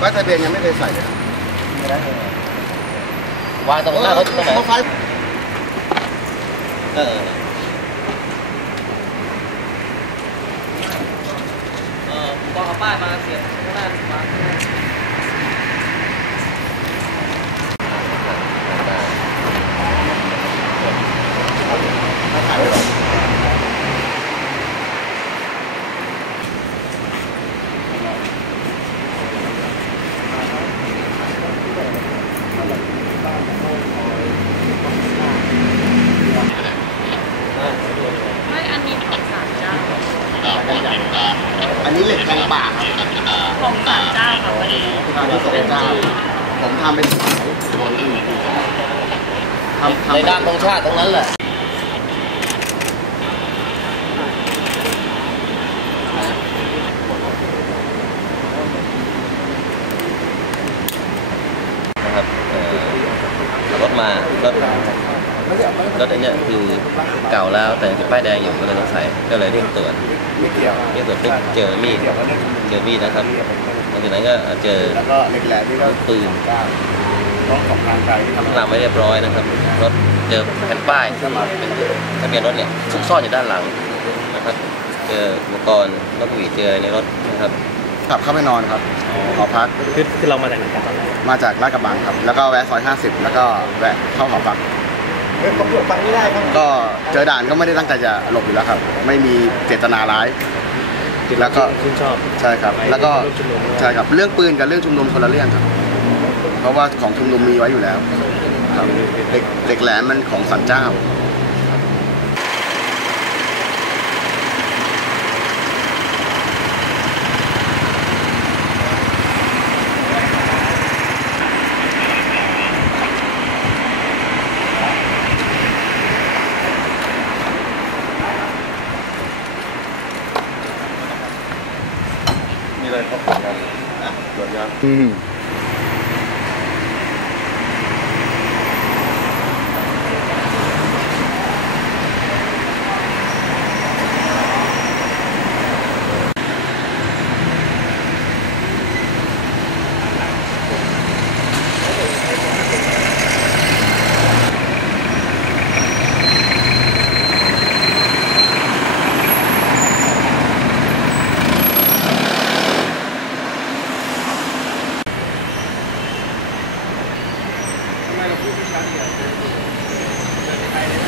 ป้ายทะเบียนยังไม่เคยใส่เลยครับวางตรงหน้ารถตรงไหนเขาไฟเออเออต้องเอาป้ายมาเสียบข้างหน้ามาข้างหน้า ไม่อันนี้ของสามเจ้า อันนี้เหล็กแทงปากครับของสามเจ้าค่ะวันนี้อันนี้สองเจ้าผมทำเป็นสายบนอื่นทำทำในด้านตรงชาติตรงนั้นแหละนะครับเอ่อขับรถมารถ รถอันเนี้ยคือเก่าแล้วแต่ยังป้ายแดงอยู่ก็เลยต้องใส่ก็เลยเรียกตรวจไม่เกี่ยวเรียกตรวจปุ๊บเจอมีดเจอมีดนะครับหลังจากนั้นก็เจอแล้วก็เหล็กแหลมนี่ก็ปืนเก้าต้องของทางไกลที่ทำนำไว้เรียบร้อยนะครับรถเจอแผ่นป้ายที่เป็นทะเบียนรถเนี่ยซุกซ่อนอยู่ด้านหลังนะครับ เจออุปกรณ์นกหวีดเจออะไรในรถนะครับขับเข้าไปนอนครับหอพักคือคือเรามาจากไหนกันตอนไหนมาจากลาดกระบังครับ แล้วก็แวะซอย 50 แล้วก็แวะเข้าหอพัก ตำรวจฟังไม่ได้ครับก็เจอด่านก็ไม่ได้ตั้งใจจะหลบอยู่แล้วครับ ไม่มีเจตนาร้าย แล้วก็ชื่นชอบใช่ครับ แล้วก็ร่วมชุมนุมใช่ครับเรื่องปืนกับเรื่องชุมนุมคนละเรื่องครับ เพราะว่าของชุมนุมมีไว้อยู่แล้วครับเด็กเด็กแหลมมันของสันเจ้า มีอะไรครับตรวจงานตรวจงาอืม Yeah, yeah.